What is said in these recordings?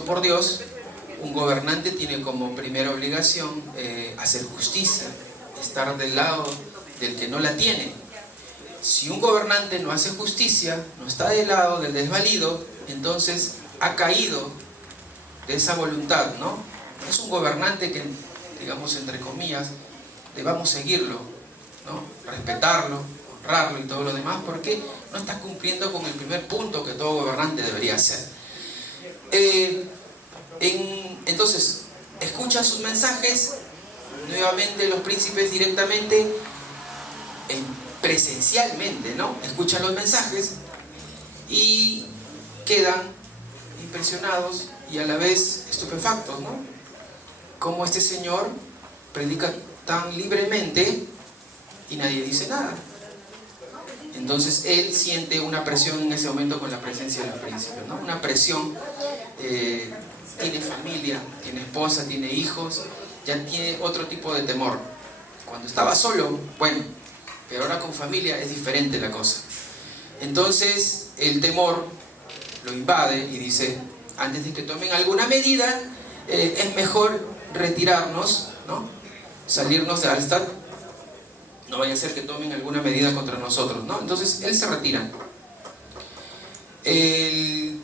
por Dios, un gobernante tiene como primera obligación hacer justicia, estar del lado del que no la tiene. Si un gobernante no hace justicia, no está del lado del desvalido, entonces ha caído de esa voluntad, ¿no? Es un gobernante que, digamos, entre comillas, debamos seguirlo, ¿no? Respetarlo, honrarlo y todo lo demás, porque no está cumpliendo con el primer punto que todo gobernante debería hacer. Entonces, escuchan sus mensajes, nuevamente los príncipes directamente, presencialmente, ¿no? Escuchan los mensajes y quedan impresionados y a la vez estupefactos, ¿no? Como este señor predica tan libremente y nadie dice nada. Entonces él siente una presión en ese momento con la presencia de los príncipes, ¿no? Una presión, tiene familia, tiene esposa, tiene hijos, ya tiene otro tipo de temor. Cuando estaba solo, bueno, pero ahora con familia es diferente la cosa. Entonces el temor lo invade y dice, antes de que tomen alguna medida, es mejor retirarnos, ¿no? Salirnos de Alstad, no vaya a ser que tomen alguna medida contra nosotros, ¿no? Entonces él se retira. Él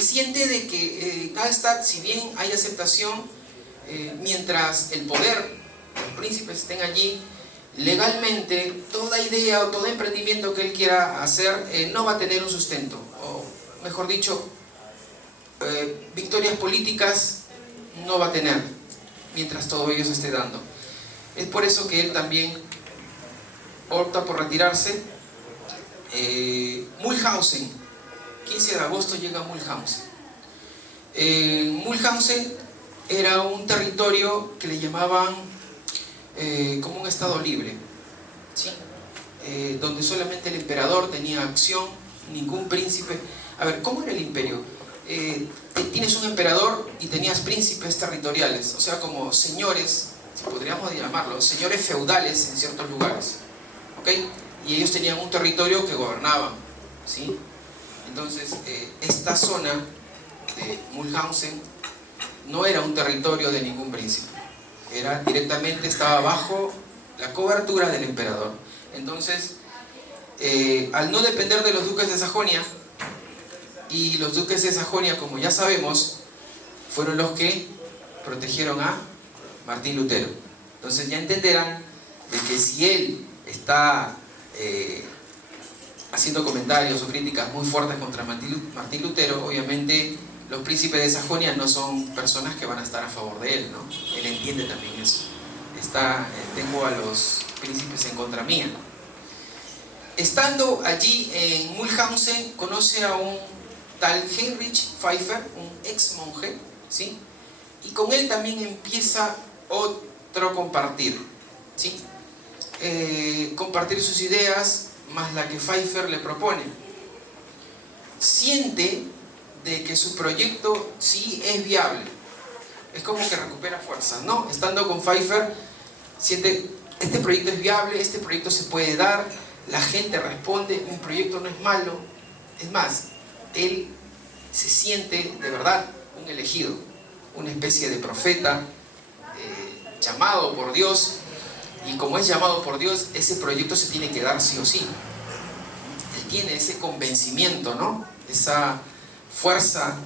siente de que en Alstad, si bien hay aceptación, mientras el poder, los príncipes estén allí, legalmente toda idea o todo emprendimiento que él quiera hacer no va a tener un sustento, o mejor dicho, victorias políticas no va a tener mientras todo ello se esté dando. Es por eso que él también opta por retirarse. Mulhausen, 15 de agosto llega a Mulhausen. Mulhausen era un territorio que le llamaban como un estado libre, ¿sí? Donde solamente el emperador tenía acción, ningún príncipe. A ver, ¿cómo era el imperio? Tienes un emperador y tenías príncipes territoriales, o sea, como señores, si podríamos llamarlos, señores feudales en ciertos lugares, ¿ok? Y ellos tenían un territorio que gobernaban, ¿sí? Entonces, esta zona de Mulhausen no era un territorio de ningún príncipe, era directamente, estaba bajo la cobertura del emperador. Entonces, al no depender de los duques de Sajonia, y los duques de Sajonia, como ya sabemos, fueron los que protegieron a Martín Lutero. Entonces ya entenderán de que si él está haciendo comentarios o críticas muy fuertes contra Martín Lutero, obviamente los príncipes de Sajonia no son personas que van a estar a favor de él, ¿no? Él entiende también eso. Tengo a los príncipes en contra mía. Estando allí en Mulhausen, conoce a un tal Heinrich Pfeiffer, un ex monje, ¿sí? Y con él también empieza otro compartir, ¿sí? Compartir sus ideas, más la que Pfeiffer le propone. Siente de que su proyecto sí es viable. Es como que recupera fuerzas, ¿no? Estando con Pfeiffer, siente, este proyecto es viable, este proyecto se puede dar, la gente responde, mi proyecto no es malo. Es más, él se siente de verdad un elegido, una especie de profeta, llamado por Dios, y como es llamado por Dios, ese proyecto se tiene que dar sí o sí. Él tiene ese convencimiento, ¿no? Esa fuerza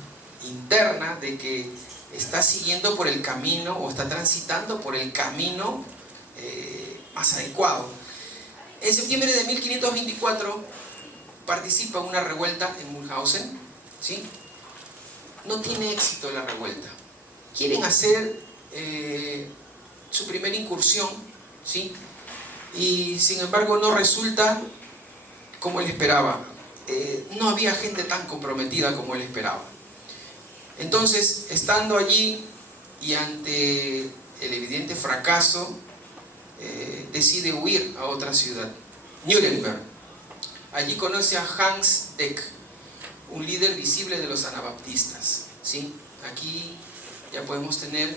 interna de que está siguiendo por el camino, o está transitando por el camino más adecuado. En septiembre de 1524 participa en una revuelta en Mulhausen, ¿sí? No tiene éxito la revuelta. Quieren hacer su primera incursión, ¿sí? Y sin embargo no resulta como él esperaba. No había gente tan comprometida como él esperaba. Entonces, estando allí y ante el evidente fracaso, decide huir a otra ciudad, Nuremberg. Allí conoce a Hans Deck, un líder visible de los anabaptistas, ¿sí? Aquí ya podemos tener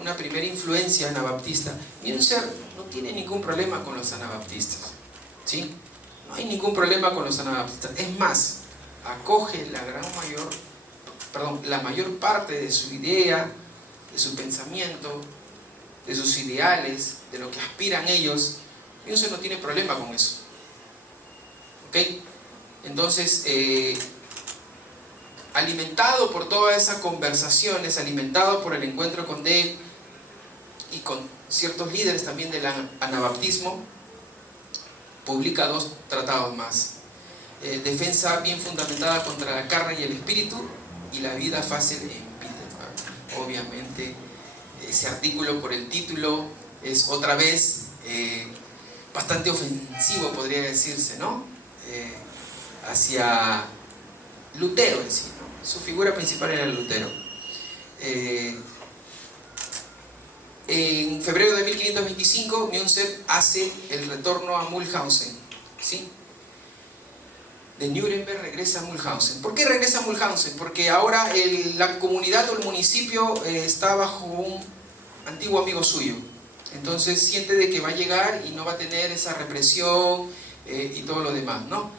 una primera influencia anabaptista. Münzer no tiene ningún problema con los anabaptistas, ¿sí? No hay ningún problema con los anabaptistas. Es más, acoge la mayor parte de su idea, de su pensamiento, de sus ideales, de lo que aspiran ellos. Münzer no tiene problema con eso. ¿Ok? Entonces, alimentado por todas esas conversaciones, alimentado por el encuentro con Dale y con ciertos líderes también del anabaptismo, publica 2 tratados más. Defensa bien fundamentada contra la carne y el espíritu, y la vida fácil en Wittenberg. Obviamente, ese artículo, por el título, es otra vez bastante ofensivo, podría decirse, ¿no? Hacia Lutero en sí, ¿no? Su figura principal era Lutero. En febrero de 1525, Münzer hace el retorno a Mühlhausen, ¿sí? De Nuremberg regresa a Mühlhausen. ¿Por qué regresa a Mühlhausen? Porque ahora la comunidad o el municipio está bajo un antiguo amigo suyo. Entonces siente de que va a llegar y no va a tener esa represión y todo lo demás, ¿no?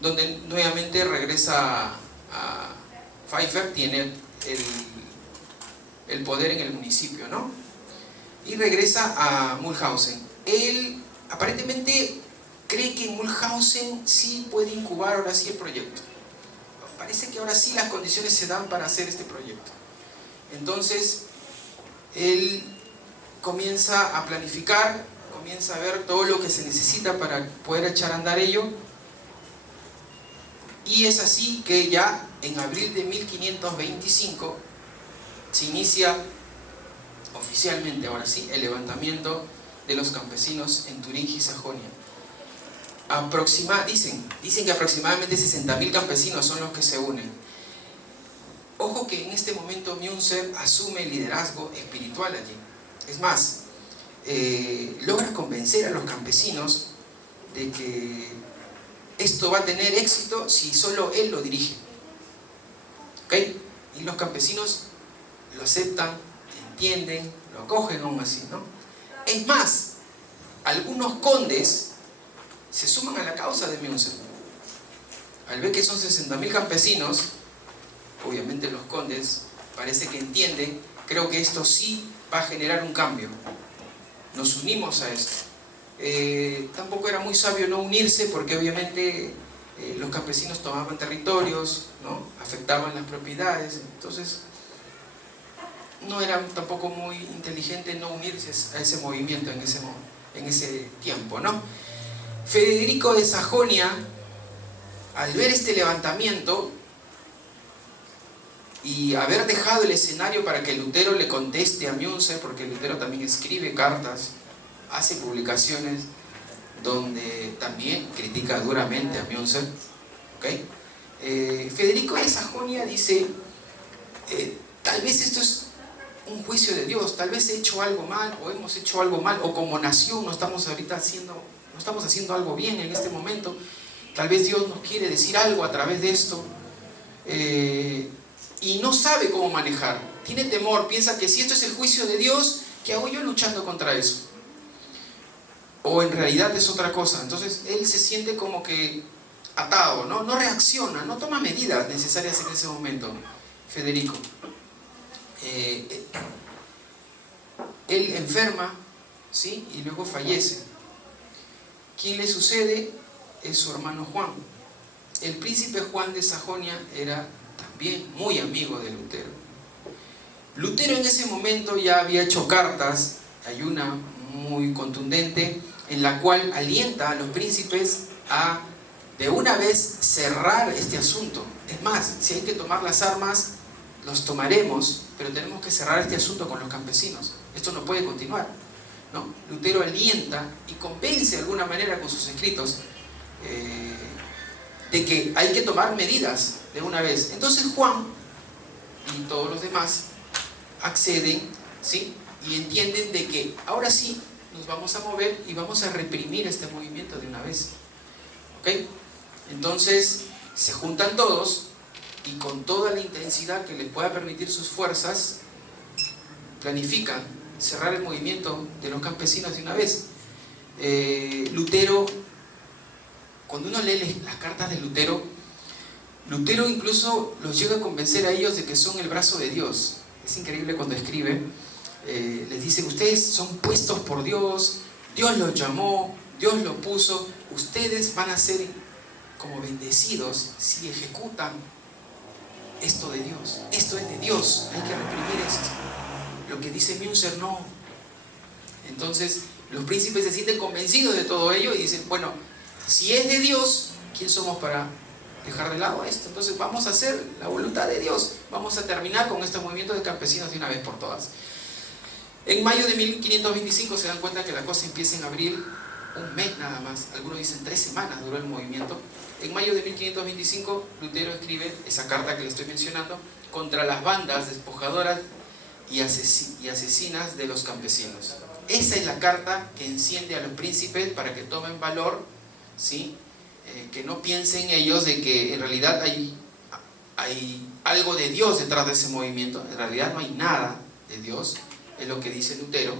Donde nuevamente regresa a Pfeiffer, tiene el poder en el municipio, ¿no? Y regresa a Mühlhausen. Él aparentemente cree que Mühlhausen sí puede incubar ahora sí el proyecto. Parece que ahora sí las condiciones se dan para hacer este proyecto. Entonces, él comienza a planificar, comienza a ver todo lo que se necesita para poder echar a andar ello. Y es así que ya en abril de 1525 se inicia oficialmente, ahora sí, el levantamiento de los campesinos en Turingia y Sajonia. Dicen que aproximadamente 60.000 campesinos son los que se unen. Ojo que en este momento Münzer asume el liderazgo espiritual allí. Es más, logra convencer a los campesinos de que esto va a tener éxito si solo él lo dirige. ¿Ok? Y los campesinos lo aceptan, entienden, lo acogen aún así, ¿no? Es más, algunos condes se suman a la causa de Münzer. Al ver que son 60.000 campesinos, obviamente los condes parece que entienden, creo que esto sí va a generar un cambio. Nos unimos a esto. Tampoco era muy sabio no unirse porque obviamente los campesinos tomaban territorios, ¿no? Afectaban las propiedades, entonces no era tampoco muy inteligente no unirse a ese movimiento en ese tiempo, ¿no? Federico de Sajonia, al ver este levantamiento y haber dejado el escenario para que Lutero le conteste a Münzer, porque Lutero también escribe cartas, hace publicaciones donde también critica duramente a Münzer, ¿okay? Federico de Sajonia dice, tal vez esto es un juicio de Dios, tal vez he hecho algo mal, o hemos hecho algo mal, o como nación no estamos haciendo algo bien en este momento, tal vez Dios nos quiere decir algo a través de esto, y no sabe cómo manejar, tiene temor, piensa que si esto es el juicio de Dios, ¿qué hago yo luchando contra eso? O en realidad es otra cosa. Entonces él se siente como que atado, ¿no? No reacciona, no toma medidas necesarias en ese momento, Federico. Él enferma, ¿sí? Y luego fallece. ¿Quién le sucede? Es su hermano Juan. El príncipe Juan de Sajonia era también muy amigo de Lutero. Lutero en ese momento ya había hecho cartas, hay una muy contundente, en la cual alienta a los príncipes a de una vez cerrar este asunto. Es más, si hay que tomar las armas, los tomaremos, pero tenemos que cerrar este asunto con los campesinos. Esto no puede continuar, ¿no? Lutero alienta y convence de alguna manera con sus escritos de que hay que tomar medidas de una vez. Entonces Juan y todos los demás acceden, ¿sí? Y entienden de que ahora sí nos vamos a mover y vamos a reprimir este movimiento de una vez, ¿ok? Entonces se juntan todos y con toda la intensidad que les pueda permitir sus fuerzas planifican cerrar el movimiento de los campesinos de una vez. Lutero cuando uno lee las cartas de Lutero, Lutero incluso los llega a convencer a ellos de que son el brazo de Dios. Es increíble cuando escribe, les dice, ustedes son puestos por Dios, Dios los llamó, Dios los puso, ustedes van a ser como bendecidos si ejecutan esto de Dios. Esto es de Dios, hay que reprimir esto. Lo que dice Münzer no. Entonces los príncipes se sienten convencidos de todo ello y dicen, bueno, si es de Dios, ¿quién somos para dejar de lado esto? Entonces vamos a hacer la voluntad de Dios, vamos a terminar con este movimiento de campesinos de una vez por todas. En mayo de 1525 se dan cuenta que la cosa empieza en abril, un mes nada más, algunos dicen 3 semanas duró el movimiento. En mayo de 1525 Lutero escribe esa carta que le estoy mencionando contra las bandas despojadoras y asesinas de los campesinos. Esa es la carta que enciende a los príncipes para que tomen valor, ¿sí? Que no piensen ellos de que en realidad hay algo de Dios detrás de ese movimiento. En realidad no hay nada de Dios, es lo que dice Lutero.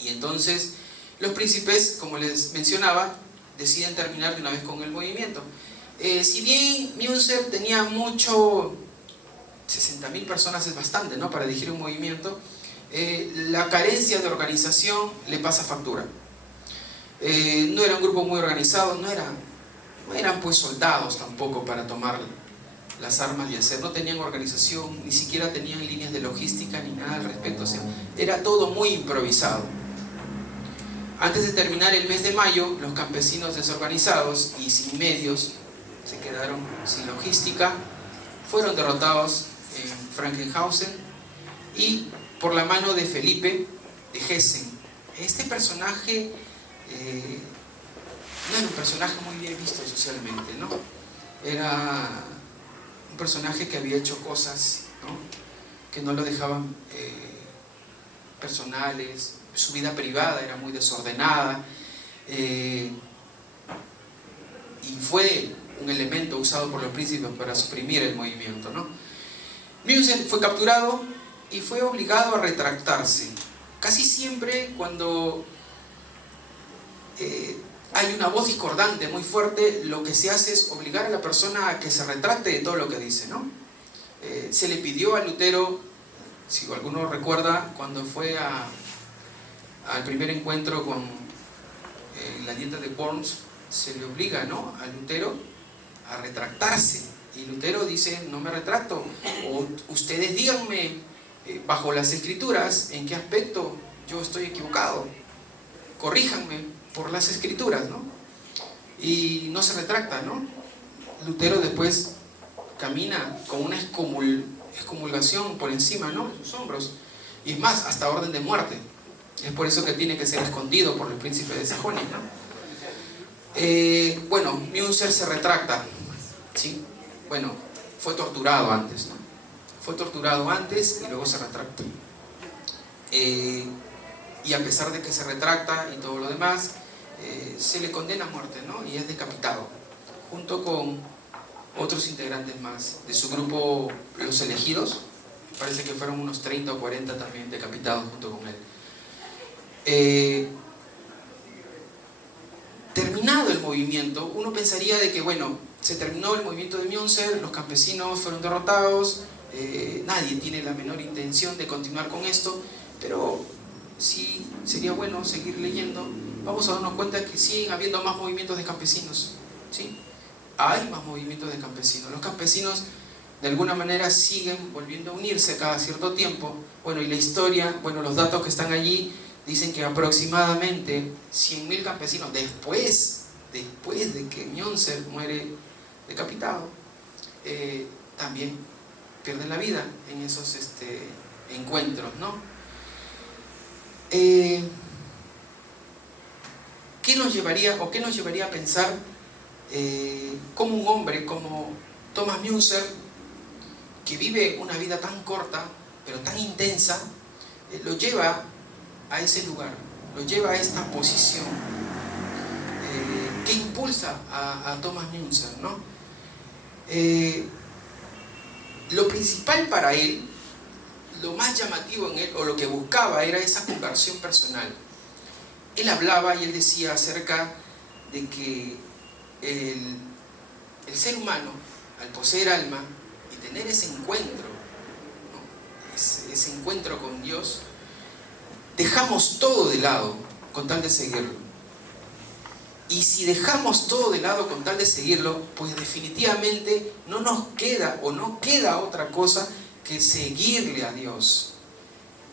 Y entonces los príncipes, como les mencionaba, deciden terminar de una vez con el movimiento. Si bien Münzer tenía mucho, 60.000 personas es bastante, ¿no?, para dirigir un movimiento, la carencia de organización le pasa factura. No era un grupo muy organizado, no eran pues soldados tampoco para tomar las armas y hacer, no tenían organización, ni siquiera tenían líneas de logística ni nada al respecto, o sea, era todo muy improvisado. Antes de terminar el mes de mayo, los campesinos desorganizados y sin medios, se quedaron sin logística, fueron derrotados en Frankenhausen y por la mano de Felipe de Hessen. Este personaje no era un personaje muy bien visto socialmente, ¿no? Era un personaje que había hecho cosas, ¿no?, que no lo dejaban personales, su vida privada era muy desordenada, y fue un elemento usado por los príncipes para suprimir el movimiento, ¿no? Münzer fue capturado y fue obligado a retractarse. Casi siempre cuando hay una voz discordante muy fuerte, lo que se hace es obligar a la persona a que se retracte de todo lo que dice, ¿no? Se le pidió a Lutero, si alguno recuerda, cuando fue al primer encuentro con la dieta de Worms, se le obliga, ¿no?, a Lutero a retractarse. Y Lutero dice, no me retracto, o ustedes díganme bajo las escrituras en qué aspecto yo estoy equivocado, corríjanme por las escrituras, ¿no? Y no se retracta, ¿no? Lutero después camina con una excomulgación por encima, ¿no?, de sus hombros, y es más, hasta orden de muerte. Es por eso que tiene que ser escondido por el príncipe de Sajonia, ¿no? Bueno, Münzer se retracta, ¿sí? Bueno, fue torturado antes, ¿no? Fue torturado antes y luego se retracta. Y a pesar de que se retracta y todo lo demás, se le condena a muerte, ¿no? Y es decapitado, junto con otros integrantes más de su grupo, los elegidos. Parece que fueron unos 30 o 40 también decapitados junto con él. Terminado el movimiento, uno pensaría de que, bueno, se terminó el movimiento de Münzer, los campesinos fueron derrotados, nadie tiene la menor intención de continuar con esto, pero sí sería bueno seguir leyendo. Vamos a darnos cuenta que siguen habiendo más movimientos de campesinos, ¿sí? Hay más movimientos de campesinos. Los campesinos de alguna manera siguen volviendo a unirse cada cierto tiempo. Bueno, y la historia, bueno, los datos que están allí dicen que aproximadamente 100.000 campesinos, después de que Münzer muere decapitado, también pierden la vida en esos encuentros, ¿no? ¿Qué nos llevaría a pensar cómo un hombre como Thomas Münzer, que vive una vida tan corta pero tan intensa, lo lleva a ese lugar, lo lleva a esta posición? ¿Qué impulsa a Thomas Münzer, ¿no? Lo principal para él, lo más llamativo en él, o lo que buscaba, era esa conversión personal. Él hablaba y él decía acerca de que el, el ser humano, al poseer alma y tener ese encuentro, ¿no? ese encuentro con Dios, dejamos todo de lado con tal de seguirlo. Y si dejamos todo de lado con tal de seguirlo, pues definitivamente no nos queda o no queda otra cosa que seguirle a Dios.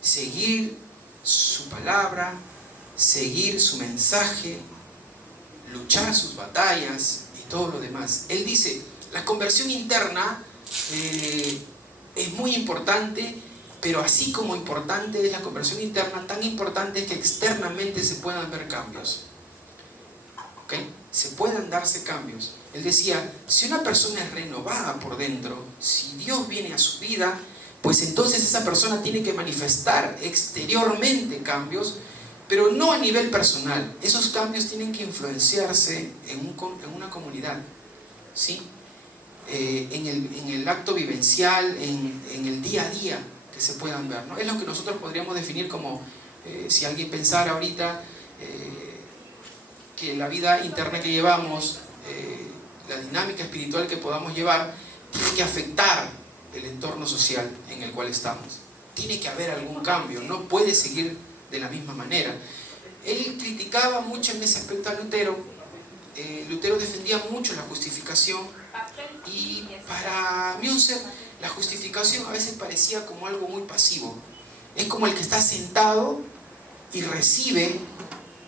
Seguir su palabra, seguir su mensaje, luchar sus batallas y todo lo demás. Él dice, la conversión interna es muy importante, pero así como importante es la conversión interna, tan importante es que externamente se puedan ver cambios. ¿Okay? Se puedan darse cambios. Él decía, si una persona es renovada por dentro, si Dios viene a su vida, pues entonces esa persona tiene que manifestar exteriormente cambios, pero no a nivel personal. Esos cambios tienen que influenciarse en una comunidad, ¿sí? En el acto vivencial, en el día a día que se puedan ver, ¿no? Es lo que nosotros podríamos definir como, si alguien pensara ahorita, que la vida interna que llevamos, la dinámica espiritual que podamos llevar, tiene que afectar el entorno social en el cual estamos. Tiene que haber algún cambio, no puede seguir de la misma manera. Él criticaba mucho en ese aspecto a Lutero. Lutero defendía mucho la justificación, y para Münzer la justificación a veces parecía como algo muy pasivo. Es como el que está sentado y recibe,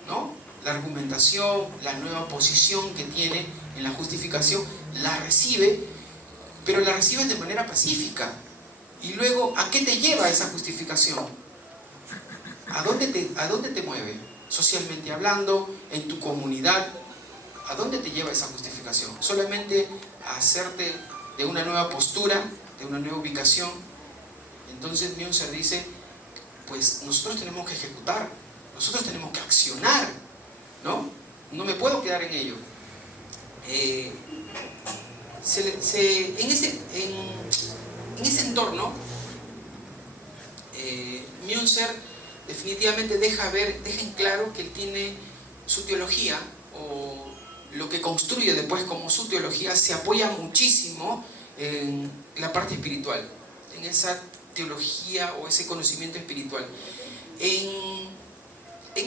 ¿no?, la argumentación, la nueva posición que tiene en la justificación, la recibe, pero la recibe de manera pacífica. Y luego, ¿a qué te lleva esa justificación? ¿A dónde te mueve? Socialmente hablando, en tu comunidad, ¿a dónde te lleva esa justificación? ¿Solamente a hacerte de una nueva postura, de una nueva ubicación? Entonces Münzer dice, pues nosotros tenemos que ejecutar, nosotros tenemos que accionar, ¿no? No me puedo quedar en ello. En ese entorno, Münzer definitivamente deja en claro que él tiene su teología, o lo que construye después como su teología, se apoya muchísimo en la parte espiritual, en esa teología o ese conocimiento espiritual. En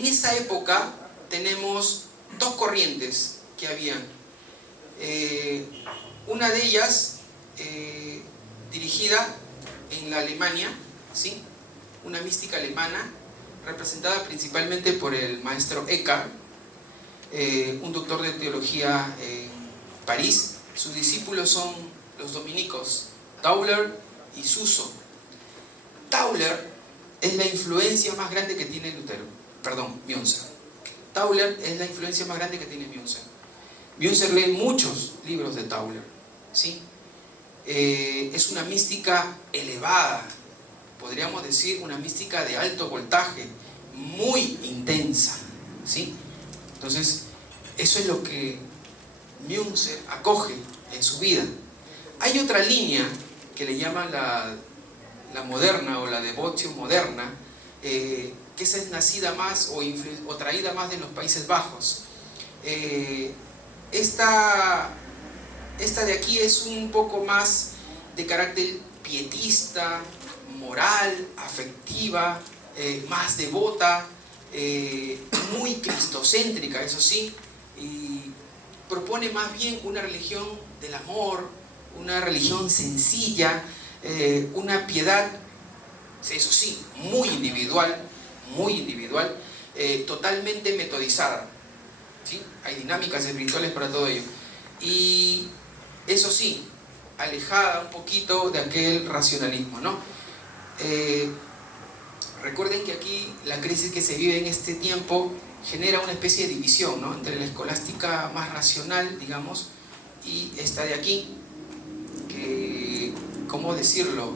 esa época tenemos dos corrientes que habían. Una de ellas dirigida en la Alemania, ¿sí?, una mística alemana representada principalmente por el maestro Eckhart, un doctor de teología en París. Sus discípulos son los dominicos Tauler y Suso. Tauler es la influencia más grande que tiene Münzer. Tauler es la influencia más grande que tiene Münzer. Münzer lee muchos libros de Tauler, ¿sí? Es una mística elevada, podríamos decir una mística de alto voltaje, muy intensa, ¿sí? Entonces, eso es lo que Münzer acoge en su vida. Hay otra línea que le llaman la moderna o la devotio moderna, que esa es nacida más o traída más de los Países Bajos. Esta de aquí es un poco más de carácter pietista, moral, afectiva, más devota, muy cristocéntrica, eso sí, y propone más bien una religión del amor, una religión sencilla, una piedad, eso sí, muy individual, totalmente metodizada, ¿sí? Hay dinámicas espirituales para todo ello, y eso sí, alejada un poquito de aquel racionalismo, ¿no? Recuerden que aquí la crisis que se vive en este tiempo genera una especie de división, ¿no?, entre la escolástica más racional, digamos, y esta de aquí, que, ¿cómo decirlo?,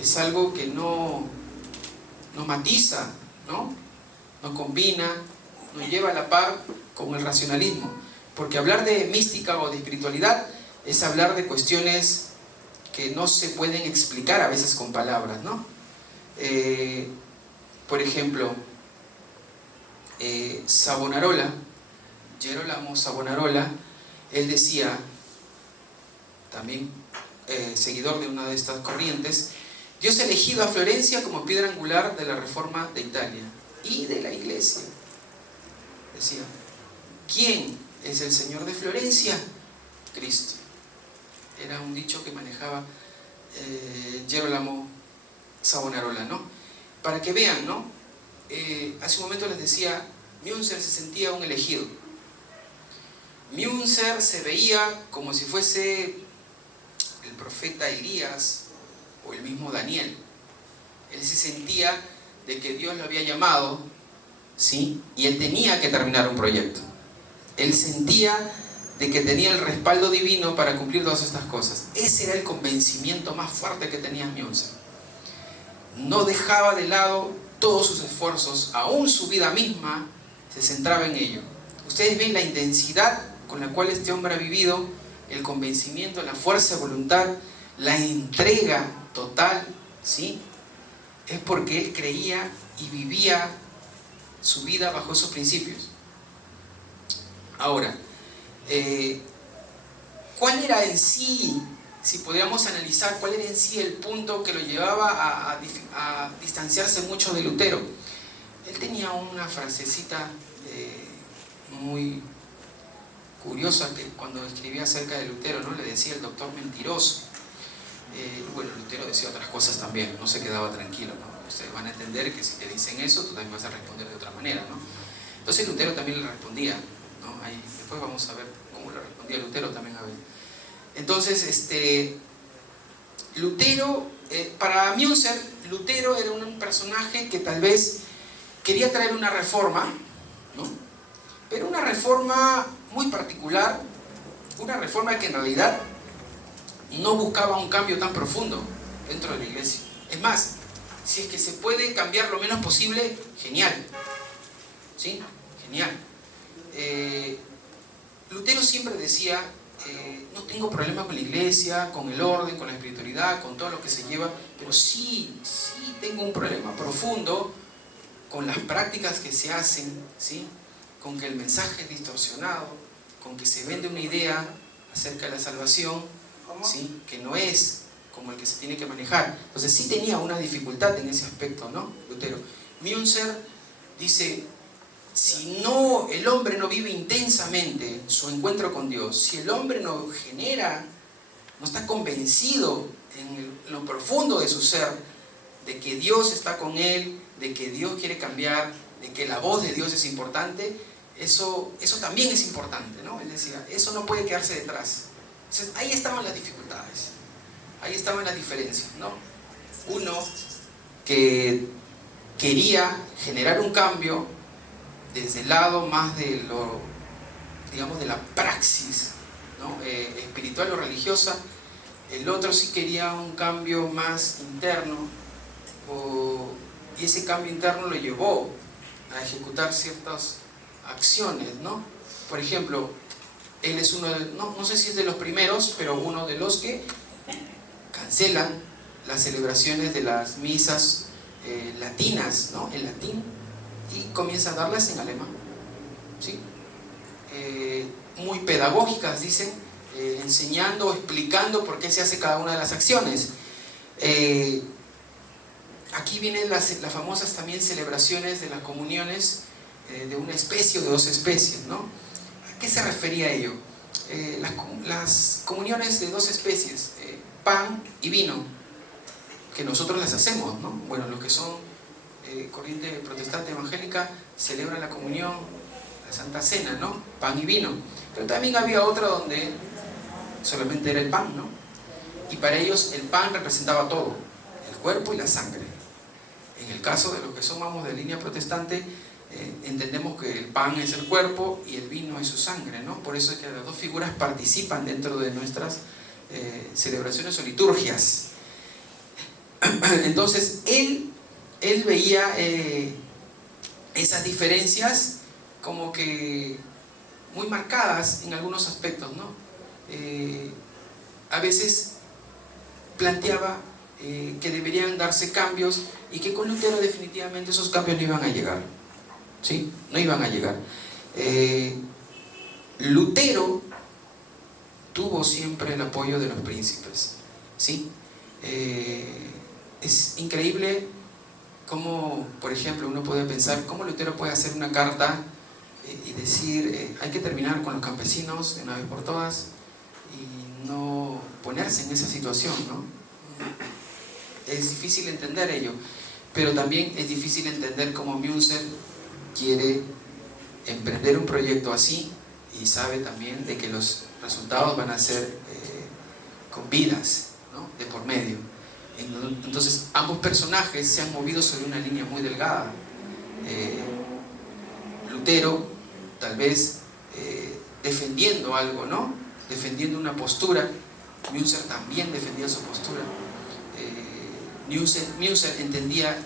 es algo que no matiza, ¿no?, no combina, no lleva a la par con el racionalismo, porque hablar de mística o de espiritualidad es hablar de cuestiones que no se pueden explicar a veces con palabras, ¿no? Por ejemplo, Savonarola, Gerolamo Savonarola, él decía, también seguidor de una de estas corrientes, Dios ha elegido a Florencia como piedra angular de la reforma de Italia y de la iglesia. Decía, ¿quién es el Señor de Florencia? Cristo. Era un dicho que manejaba Gerolamo Savonarola, ¿no? Para que vean, ¿no? Hace un momento les decía, Münzer se sentía un elegido. Münzer se veía como si fuese el profeta Elías o el mismo Daniel. Él se sentía de que Dios lo había llamado, ¿sí? Y él tenía que terminar un proyecto. Él sentía de que tenía el respaldo divino para cumplir todas estas cosas. Ese era el convencimiento más fuerte que tenía Münzer. No dejaba de lado todos sus esfuerzos, aún su vida misma se centraba en ello. Ustedes ven la intensidad con la cual este hombre ha vivido, el convencimiento, la fuerza de voluntad, la entrega total, ¿sí? Es porque él creía y vivía su vida bajo esos principios. Ahora, ¿cuál era en sí, si podríamos analizar, cuál era en sí el punto que lo llevaba a distanciarse mucho de Lutero? Él tenía una frasecita muy curiosa que cuando escribía acerca de Lutero, ¿no? Le decía el doctor mentiroso. Bueno, Lutero decía otras cosas también, no se quedaba tranquilo, ¿no? Ustedes van a entender que si te dicen eso, tú también vas a responder de otra manera, ¿no? Entonces Lutero también le respondía, ¿no? Ahí, después vamos a ver cómo le respondía Lutero también a él. Entonces, Lutero, para Münzer, Lutero era un personaje que tal vez quería traer una reforma, ¿no? Pero una reforma muy particular, una reforma que en realidad no buscaba un cambio tan profundo dentro de la iglesia. Es más, si es que se puede cambiar lo menos posible, genial. ¿Sí? Genial. Lutero siempre decía, no tengo problema con la iglesia, con el orden, con la espiritualidad, con todo lo que se lleva, pero sí tengo un problema profundo con las prácticas que se hacen, ¿sí? Con que el mensaje es distorsionado, con que se vende una idea acerca de la salvación, ¿sí? Que no es como el que se tiene que manejar. Entonces sí tenía una dificultad en ese aspecto, ¿no? Lutero. Münzer dice, si no, el hombre no vive intensamente su encuentro con Dios, si el hombre no genera, no está convencido en lo profundo de su ser, de que Dios está con él, de que Dios quiere cambiar, de que la voz de Dios es importante, eso también es importante, ¿no? Él decía, eso no puede quedarse detrás. Entonces, ahí estaban las dificultades, ahí estaban las diferencias, ¿no? Uno que quería generar un cambio desde el lado más de lo, digamos, de la praxis, ¿no? Espiritual o religiosa. El otro sí quería un cambio más interno, y ese cambio interno lo llevó a ejecutar ciertas acciones, ¿no? Por ejemplo, él es uno de, no sé si es de los primeros, pero uno de los que cancelan las celebraciones de las misas latinas, ¿no? En latín, y comienza a darlas en alemán, ¿sí? Muy pedagógicas, dicen, enseñando, explicando por qué se hace cada una de las acciones. Aquí vienen las famosas también celebraciones de las comuniones de una especie o de dos especies, ¿no? ¿A qué se refería ello? Las comuniones de dos especies, pan y vino, que nosotros las hacemos, ¿no? Bueno, los que son corriente protestante evangélica celebran la comunión, la Santa Cena, ¿no? Pan y vino. Pero también había otra donde solamente era el pan, ¿no? Y para ellos el pan representaba todo, el cuerpo y la sangre. En el caso de los que somos de línea protestante, entendemos que el pan es el cuerpo y el vino es su sangre, ¿no? Por eso es que las dos figuras participan dentro de nuestras celebraciones o liturgias. Entonces, él veía esas diferencias como que muy marcadas en algunos aspectos, ¿no? A veces planteaba que deberían darse cambios y que con Lutero definitivamente esos cambios no iban a llegar, ¿sí? No iban a llegar. Lutero tuvo siempre el apoyo de los príncipes, ¿sí? Es increíble cómo, por ejemplo, uno puede pensar cómo Lutero puede hacer una carta y decir hay que terminar con los campesinos de una vez por todas y no ponerse en esa situación, ¿no? Es difícil entender ello, pero también es difícil entender cómo Münzer quiere emprender un proyecto así y sabe también de que los resultados van a ser con vidas, ¿no?, de por medio. Entonces ambos personajes se han movido sobre una línea muy delgada. Lutero tal vez defendiendo algo, ¿no?, defendiendo una postura. Münzer también defendía su postura. Münzer entendía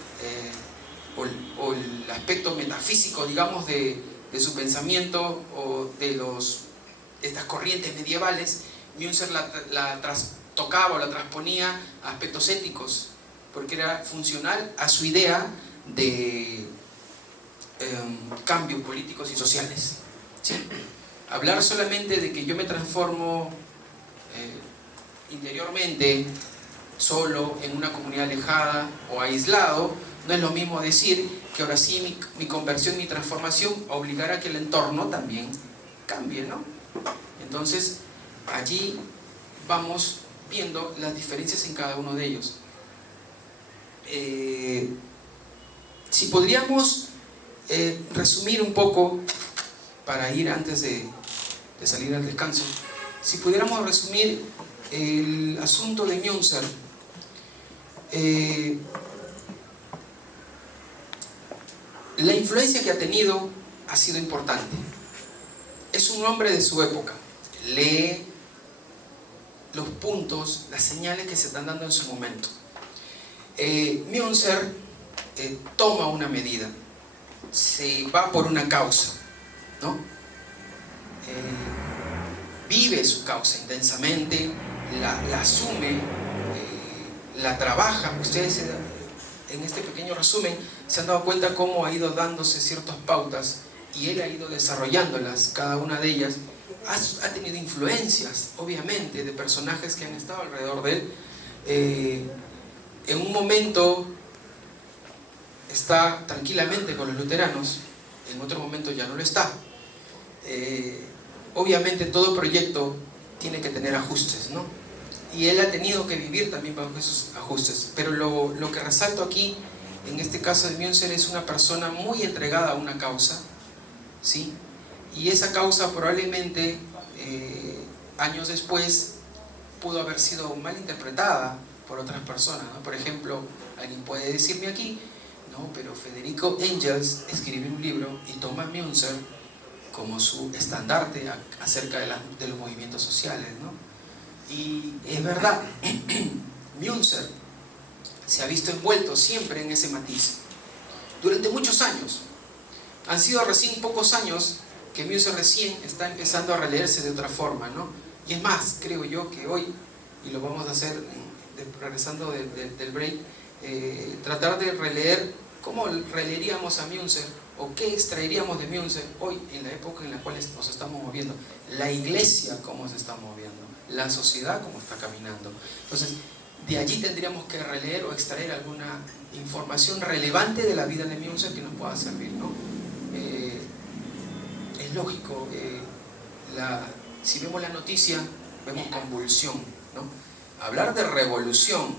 o el aspecto metafísico, digamos, de su pensamiento o de estas corrientes medievales. Münzer la trastocaba o la transponía a aspectos éticos, porque era funcional a su idea de cambios políticos y sociales, ¿sí? Hablar solamente de que yo me transformo interiormente, solo, en una comunidad alejada o aislado, no es lo mismo decir que ahora sí mi conversión, mi transformación obligará a que el entorno también cambie, ¿no? Entonces, allí vamos viendo las diferencias en cada uno de ellos. Si podríamos resumir un poco, para ir antes de salir al descanso, si pudiéramos resumir el asunto de Münzer, la influencia que ha tenido ha sido importante. Es un hombre de su época, lee los puntos, las señales que se están dando en su momento. Münzer toma una medida, se va por una causa, ¿no? Vive su causa intensamente, la asume, la trabaja. Ustedes en este pequeño resumen se han dado cuenta cómo ha ido dándose ciertas pautas y él ha ido desarrollándolas, cada una de ellas. Ha tenido influencias, obviamente, de personajes que han estado alrededor de él. En un momento está tranquilamente con los luteranos, en otro momento ya no lo está. Obviamente todo proyecto tiene que tener ajustes, ¿no? Y él ha tenido que vivir también bajo esos ajustes. Pero lo que resalto aquí, en este caso de Münzer, es una persona muy entregada a una causa, ¿sí? Y esa causa probablemente años después pudo haber sido mal interpretada por otras personas, ¿no? Por ejemplo, alguien puede decirme aquí, no, pero Federico Engels escribió un libro y toma a Münzer como su estandarte acerca de los movimientos sociales, ¿no? Y es verdad, Münzer se ha visto envuelto siempre en ese matiz durante muchos años. Han sido recién pocos años que Münzer recién está empezando a releerse de otra forma, ¿no? Y es más, creo yo que hoy, y lo vamos a hacer regresando del break, tratar de releer cómo releeríamos a Münzer o qué extraeríamos de Münzer hoy en la época en la cual nos estamos moviendo, la iglesia cómo se está moviendo, la sociedad cómo está caminando. Entonces, de allí tendríamos que releer o extraer alguna información relevante de la vida de Münzer que nos pueda servir, ¿no? Es lógico, si vemos la noticia, vemos convulsión, ¿no? Hablar de revolución